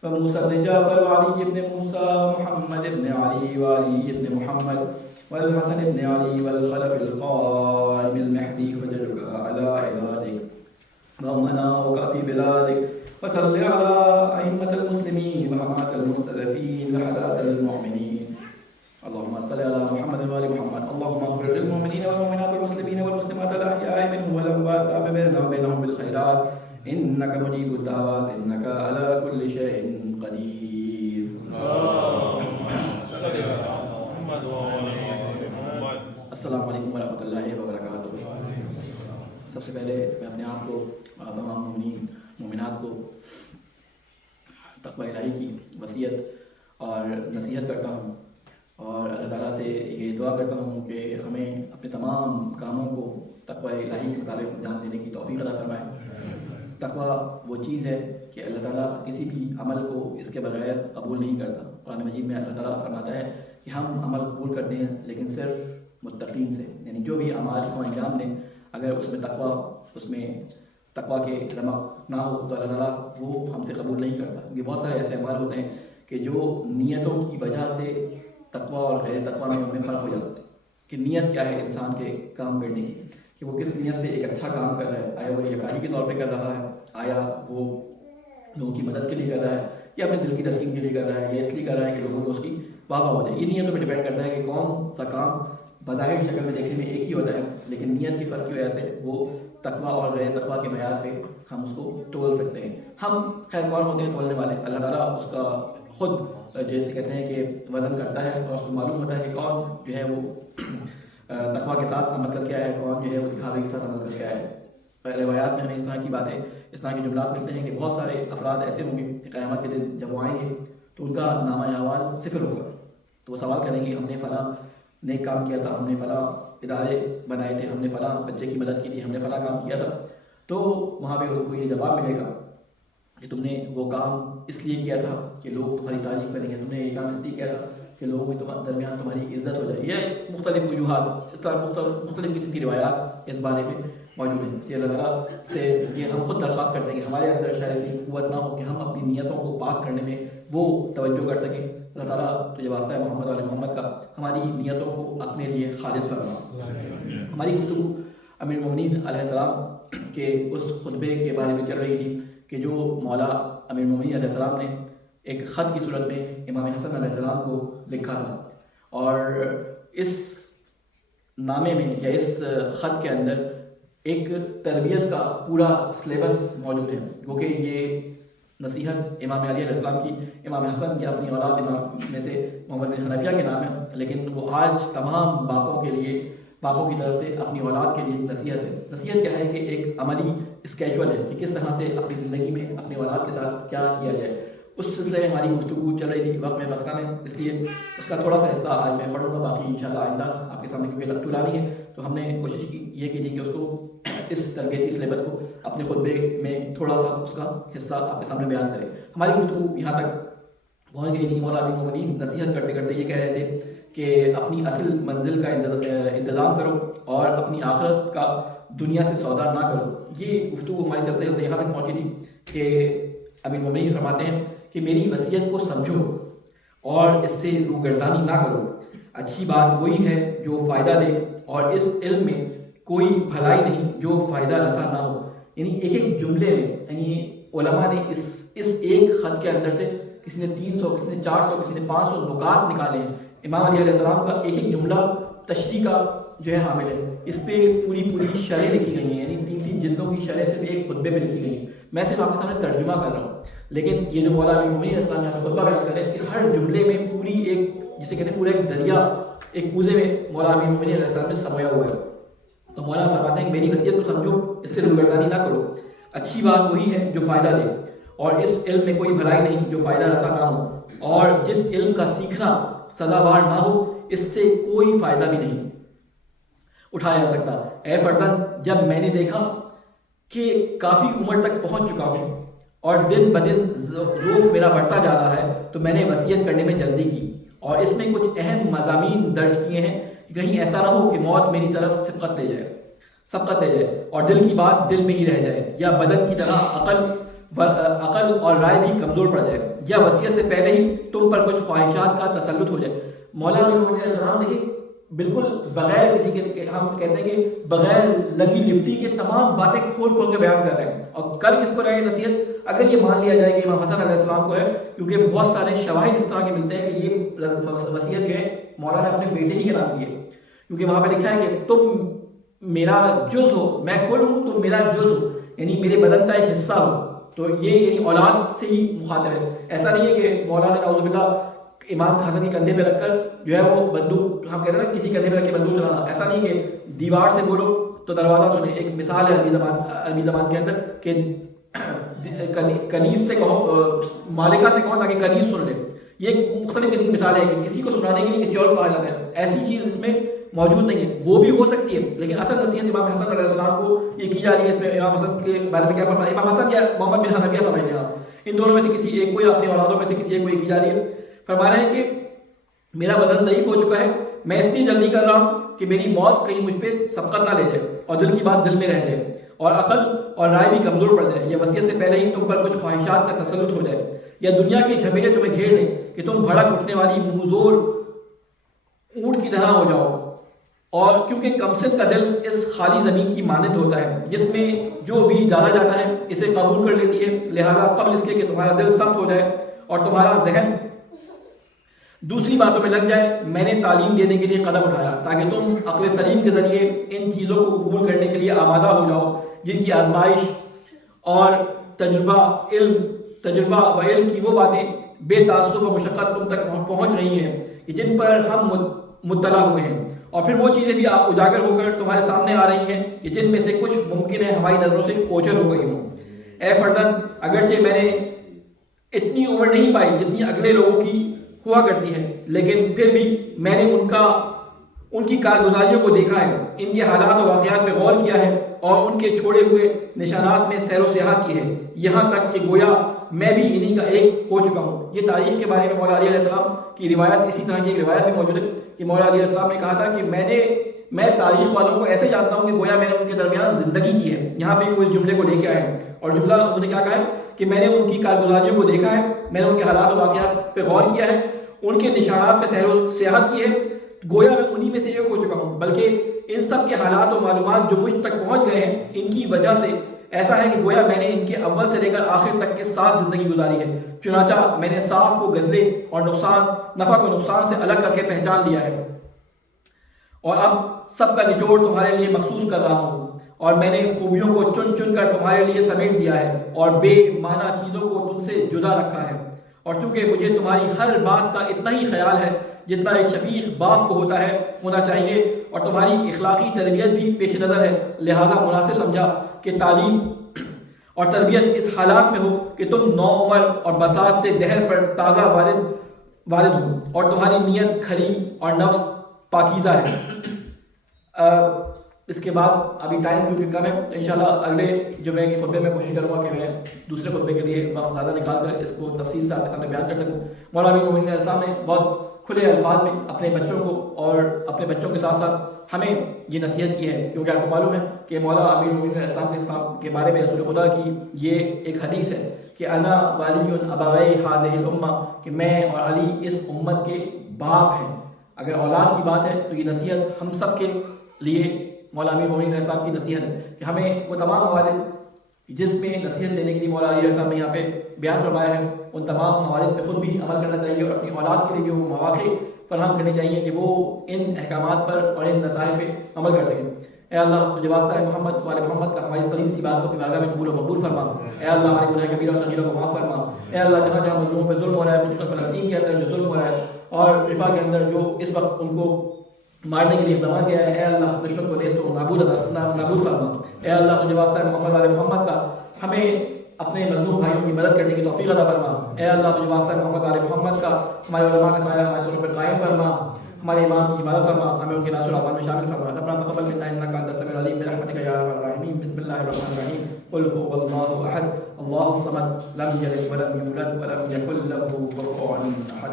وموسى بن جعفر وعلي بن موسى ومحمد بن علي وعلي بن محمد والحسن بن علي والخلف القائم المهدي وجعل على عبادك همنا وكافي بلادك وصل على أئمة المسلمين وحماة المستضعفين وحداة المؤمنين. اللهم صل على محمد وآل محمد. اللهم اغفر للمؤمنين والمؤمنات والمسلمين والمسلمات الأحياء منهم والأموات بيننا وبينهم بالخيرات إنك مجيب الدعوات إنك على كل شيء قدير. السلام علیکم ورحمۃ اللہ وبرکاتہ. سب سے پہلے میں اپنے آپ کو اور تمام مومنین مومنات کو تقوی الہی کی وصیت اور نصیحت کرتا ہوں اور اللہ تعالیٰ سے یہ دعا کرتا ہوں کہ ہمیں اپنے تمام کاموں کو تقوی الہی کے مطابق انجام دینے کی توفیق عطا فرمائے. تقوی وہ چیز ہے کہ اللہ تعالیٰ کسی بھی عمل کو اس کے بغیر قبول نہیں کرتا. قرآن مجید میں اللہ تعالیٰ فرماتا ہے کہ ہم عمل قبول کرتے ہیں لیکن صرف متقین سے، یعنی جو بھی اعمال کو انجام دیں اگر اس میں تقوی کے رمق نہ ہو تو اللہ تعالیٰ وہ ہم سے قبول نہیں کرتا. کیونکہ بہت سارے ایسے اعمال ہوتے ہیں کہ جو نیتوں کی وجہ سے تقوی اور غیر تقوی میں ان میں فرق ہو جاتا ہے کہ نیت کیا ہے انسان کے کام کرنے کی، کہ وہ کس نیت سے ایک اچھا کام کر رہا ہے. آیا وہ ریاکاری کے طور پہ کر رہا ہے، آیا وہ لوگوں کی مدد کے لیے کر رہا ہے، یا اپنے دل کی تسکین کے لیے کر رہا ہے، یا اس لیے کر رہا ہے کہ لوگوں کو اس کی واہ واہ ہو جائے. یہ نیتوں پہ ڈپینڈ کرتا ہے کہ کون سا کام بظاہر شکل میں دیکھنے میں ایک ہی ہوتا ہے لیکن نیت کے فرق کی وجہ سے وہ تقوی اور غیر تقوی کے معیار پہ ہم اس کو تول سکتے ہیں. ہم خیر کون ہوتے ہیں تولنے والے؟ اللہ تعالیٰ اس کا خود جیسے کہتے ہیں کہ وزن کرتا ہے اور اس کو معلوم ہوتا ہے کہ کون جو ہے وہ تقوی کے ساتھ عمل کر کے آیا ہے، کون جو ہے وہ دکھاوے کے ساتھ عمل کر کے آیا ہے. روایات میں ہمیں اس طرح کی باتیں، اس طرح کے جملات ملتے ہیں کہ بہت سارے افراد ایسے ہوں گے کہ قیامت کے دن جب وہ آئیں گے تو ان کا نامہ اعمال صفر ہوگا. تو وہ سوال کریں گے ہم نے فلاں نیک کام کیا تھا، ہم نے فلاں ادارے بنائے تھے، ہم نے فلاں بچے کی مدد کی تھی، ہم نے فلاں کام کیا تھا. تو وہاں پہ ان کو یہ جواب ملے گا کہ تم نے وہ کام اس لیے کیا تھا کہ لوگ تمہاری تعریف کریں گے، تم نے یہ کام اس لیے کیا تھا کہ لوگوں کے درمیان تمہاری عزت ہو جائے. یہ مختلف وجوہات، اس طرح مختلف قسم کی روایات اس بارے میں موجود ہیں. اس لیے اللہ تعالیٰ سے یہ ہم خود درخواست کرتے ہیں کہ ہمارے اندر شاید اتنی قوت نہ ہو کہ ہم اپنی نیتوں کو پاک کرنے میں وہ توجہ کر سکیں. اللہ تعالیٰ تو یہ واسطہ ہے محمد علیہ محمد کا ہماری نیتوں کو اپنے لیے خالص فرما. ہماری گفتگو امیر المومنین علیہ السلام کے اس خطبے کے بارے میں چل رہی تھی کہ جو مولا امیر المومنین علیہ السلام نے ایک خط کی صورت میں امام حسن علیہ السلام کو لکھا تھا. اور اس نامے میں یا اس خط کے اندر ایک تربیت کا پورا سلیبس موجود ہے، کیونکہ یہ نصیحت امام علی علیہ السلام کی امام حسن کی اپنی اولاد میں سے محمد بن حنفیہ کے نام ہے، لیکن وہ آج تمام باپوں کی طرف سے اپنی اولاد کے لیے نصیحت ہے. نصیحت کیا ہے کہ ایک عملی اسکیجول ہے کہ کس طرح سے اپنی زندگی میں اپنی اولاد کے ساتھ کیا کیا جائے. اس سلسلے میں ہماری گفتگو چل رہی تھی، وقت میں بس کم ہے اس لیے اس کا تھوڑا سا حصہ آج میں پڑھوں گا، باقی انشاءاللہ آئندہ آپ کے سامنے کیونکہ طولانی ہے تو ہم نے کوشش کی کہ اس کو اس تربیتی سلیبس کو اپنے خطبے میں تھوڑا سا اس کا حصہ آپ کے سامنے بیان کریں. ہماری گفتگو یہاں تک پہنچ گئی تھی کہ مولا امیر المومنین نصیحت کرتے کرتے یہ کہہ رہے تھے کہ اپنی اصل منزل کا انتظام کرو اور اپنی آخرت کا دنیا سے سودا نہ کرو. یہ گفتگو ہماری چلتے چلتے یہاں تک پہنچی تھی کہ امیر المومنین فرماتے ہیں کہ میری وصیت کو سمجھو اور اس سے روگردانی نہ کرو. اچھی بات وہی ہے جو فائدہ دے اور اس علم میں کوئی بھلائی نہیں جو فائدہ رسا نہ ہو. یعنی ایک ایک جملے میں یعنی علماء نے اس ایک خط کے اندر سے کسی نے 300 کسی نے 400 کسی نے 500 نکات نکالے ہیں. امام علی علیہ السلام کا ایک ایک جملہ تشریح کا جو ہے حامل ہے. اس پہ پوری شرح لکھی گئی ہیں، یعنی 3 جلدوں کی شرح صرف ایک خطبے پہ لکھی گئی ہیں. میں صرف آپ کے سامنے ترجمہ کر رہا ہوں، لیکن یہ جو مولا امیر المومنین علیہ السلام یہاں پہ خطبہ بیان کر رہے ہیں اس کے ہر جملے میں پوری ایک جسے کہتے ہیں پورا ایک دریا ایک کوزے میں مولا امیر المومنین علیہ السلام نے سمویا ہوا ہے. تو مولا فرماتے ہیں کہ میری وصیت کو سمجھو، اس سے روگردانی نہ کرو. اچھی بات وہی ہے جو فائدہ دے اور اس علم میں کوئی بھلائی نہیں جو فائدہ رسا نہ ہو، اور جس علم کا سیکھنا سزاوار نہ ہو اس سے کوئی فائدہ بھی نہیں اٹھایا جا سکتا. اے فرزند، جب میں نے دیکھا کہ کافی عمر تک پہنچ چکا ہوں اور دن بدن ذوق میرا بڑھتا جا رہا ہے تو میں نے وصیت کرنے میں جلدی کی اور اس میں کچھ اہم مضامین درج کیے ہیں کہ کہیں ایسا نہ ہو کہ موت میری طرف سبقت لے جائے اور دل کی بات دل میں ہی رہ جائے، یا بدن کی طرح عقل اور رائے بھی کمزور پڑ جائے، یا وصیت سے پہلے ہی تم پر کچھ خواہشات کا تسلط ہو جائے. مولا علیہ السلام دیکھیں بالکل بغیر کسی کے، ہم کہتے ہیں کہ بغیر لگی لپٹی کے تمام باتیں کھول کھول کے بیان کر رہے ہیں. اور کل کس کو رہے نصیحت؟ اگر یہ مان لیا جائے کہ امام حسن علیہ السلام کو ہے، کیونکہ بہت سارے شواہد اس طرح کے ملتے ہیں کہ یہ وصیت جو ہے مولانا نے اپنے بیٹے ہی کے نام کی ہے، کیونکہ وہاں پہ لکھا ہے کہ تم میرا جز ہو، میں کل ہوں تم میرا جز ہو، یعنی میرے بدن کا ایک حصہ ہو. تو یہ یعنی اولاد سے ہی مخاطب ہے. ایسا نہیں ہے کہ مولانا نعوذ باللہ امام حسن کے کندھے پہ رکھ کر جو ہے وہ بندوق، ہم کہتے ہیں نا کسی کندھے پہ رکھ کے بندوق چلانا، ایسا نہیں کہ دیوار سے بولو تو دروازہ سنے. ایک مثال ہے عربی زبان کے اندر کہ کنیز سے کہو، مالکہ سے کہو تاکہ کنیز سن لے. یہ مختلف قسم کی مثال ہے کہ کسی کو سنانے کے لیے کسی اور کو کہا جاتا ہے. ایسی چیز اس میں موجود نہیں ہے. وہ بھی ہو سکتی ہے لیکن اصل نصیحت امام حسن علیہ السلام کو یہ کی جا رہی ہے. اس میں امام حسن کے بارے میں کیا فرمایا؟ امام حسن یا محمد بن حنفیہ سمجھ لیں آپ، ان دونوں میں سے کسی ایک کو یا اپنی اولادوں میں سے کسی ایک کو یہ کی جا رہی ہے. فرما رہے ہیں کہ میرا بدن ضعیف ہو چکا ہے، میں اس لیے جلدی کر رہا ہوں کہ میری موت کہیں مجھ پہ سبقت نہ لے جائے اور دل کی بات دل میں رہ جائے اور عقل اور رائے بھی کمزور پڑ جائے، یا وصیت سے پہلے ہی تم پر کچھ خواہشات کا تسلط ہو جائے، یا دنیا کے جھمیلے تمہیں گھیر لیں کہ تم بھڑک اٹھنے والی منہزور اونٹ کی طرح ہو جاؤ. اور کیونکہ کمسن کا دل اس خالی زمین کی مانند ہوتا ہے جس میں جو بھی ڈالا جاتا ہے اسے قبول کر لیتی ہے، لہذا قبل اس کے کہ تمہارا دل سخت ہو جائے اور تمہارا ذہن دوسری باتوں میں لگ جائے، میں نے تعلیم دینے کے لیے قدم اٹھایا تاکہ تم عقل سلیم کے ذریعے ان چیزوں کو قبول کرنے کے لیے آمادہ ہو جاؤ جن کی آزمائش اور تجربہ و علم کی وہ باتیں بے تعصب و مشقت تم تک پہنچ رہی ہیں جن پر ہم مطلع ہوئے ہیں، اور پھر وہ چیزیں بھی اجاگر ہو کر تمہارے سامنے آ رہی ہیں کہ جن میں سے کچھ ممکن ہے ہماری نظروں سے اوجھل ہو گئی ہوں. اے فرزند، اگرچہ میں نے اتنی عمر نہیں پائی جتنی اگلے لوگوں کی ہوا کرتی ہے، لیکن پھر بھی میں نے ان کی کارگزاریوں کو دیکھا ہے، ان کے حالات و واقعات پہ غور کیا ہے اور ان کے چھوڑے ہوئے نشانات میں سیر و سیاحت کی ہے، یہاں تک کہ گویا میں بھی انہی کا ایک ہو چکا ہوں. یہ تاریخ کے بارے میں مولا علی علیہ السلام کی روایت، اسی طرح کی ایک روایت بھی موجود ہے کہ مولا علی علیہ السلام نے کہا تھا کہ میں تاریخ والوں کو ایسے جانتا ہوں کہ گویا میں نے ان کے درمیان زندگی کی ہے. یہاں پہ وہ اس جملے کو لے کے آئے ہیں اور جملہ انہوں نے کیا کہا ہے کہ میں نے ان کی کارگزاریوں کو دیکھا ہے، میں نے ان کے حالات و واقعات پہ غور کیا ہے، ان کے نشانات پہ سیر و سیاحت کی ہے، گویا میں انہی میں سے ایک ہو چکا ہوں. بلکہ ان سب کے حالات و معلومات جو مجھ تک پہنچ گئے ہیں ان کی وجہ سے ایسا ہے کہ گویا میں نے ان کے اول سے لے کر آخر تک کے ساتھ زندگی گزاری ہے، چنانچہ میں نے صاف کو گدلے اور نفع کو نقصان سے الگ کر کے پہچان لیا ہے، اور اب سب کا نچوڑ تمہارے لیے مخصوص کر رہا ہوں، اور میں نے خوبیوں کو چن چن کر تمہارے لیے سمیٹ دیا ہے اور بے معنی چیزوں کو تم سے جدا رکھا ہے. اور چونکہ مجھے تمہاری ہر بات کا اتنا ہی خیال ہے جتنا ایک شفیق باپ کو ہونا چاہیے، اور تمہاری اخلاقی تربیت بھی پیش نظر ہے، لہذا مناسب سمجھا کہ تعلیم اور تربیت اس حالات میں ہو کہ تم نو عمر اور بساط دہر پر تازہ والد ہو اور تمہاری نیت کھری اور نفس پاکیزہ ہے. اس کے بعد ابھی ٹائم کیونکہ کم ہے تو انشاءاللہ اگلے جمعے کے خطبے میں کوشش کروں گا کہ میں دوسرے خطبے کے لیے وقت زیادہ نکال کر اس کو تفصیل سے آپ کے سامنے بیان کر سکوں. مولانا امین المومنین علیہ السلام نے بہت کھلے الفاظ میں اپنے بچوں کو اور اپنے بچوں کے ساتھ ساتھ ہمیں یہ نصیحت کی ہے، کیونکہ آپ کو معلوم ہے کہ مولا امین المومنین علیہ السلام کے بارے میں رسول خدا کی یہ ایک حدیث ہے کہ انا ولی ابوی هذه الامہ، کہ میں اور علی اس امت کے باپ ہیں. اگر اولاد کی بات ہے تو یہ نصیحت ہم سب کے لیے مولا امیر المومنین علیہ السلام کی نصیحت ہے کہ ہمیں وہ تمام موارد جس میں نصیحت دینے کے لیے مولا علی علیہ السلام نے یہاں پہ بیان فرمایا ہے ان تمام موارد پہ خود بھی عمل کرنا چاہیے اور اپنی اولاد کے لیے بھی وہ مواقع فراہم کرنے چاہیے کہ وہ ان احکامات پر اور ان نصائح پہ عمل کر سکیں. اے اللہ تجھے واسطہ ہے محمد والے محمد کا ہماری قریب سی بات کو اپنی بارگاہ میں قبول و مقبول فرما. اے اللہ ہمارے گناہ کبیرہ اور صغیرہ کو معاف فرما. اے اللہ جہاں جہاں مظلوموں پہ ظلم ہو رہا ہے، خصوصاً فلسطین کے اندر جو ظلم ہو رہا ہے اور رفا کے اندر جو اس وقت ان کو مارنے کے لیے اقدامات کیا ہے، اے اللہ دشمن کو نیست و نابود فرما. اے اللہ تجھے واسطہ ہے محمد والے محمد کا ہمیں اپنے مظلوم بھائیوں کی مدد کرنے کی توفیق عطا فرما. اے اللہ تجھے واسطہ ہے محمد والے محمد کا ہمارے علماء کا سایہ ہمارے سروں پر قائم فرما، ہمارے امام کی حفاظت فرما، ہمیں ان کے ناصر اعمال میں شامل فرما. ربنا تقبل منا انك انت السميع العليم برحمتك يا ارحم الراحمين. بسم الله الرحمن الرحيم. قل هو الله احد الله الصمد لم يلد ولم يولد ولم يكن له كفوا احد.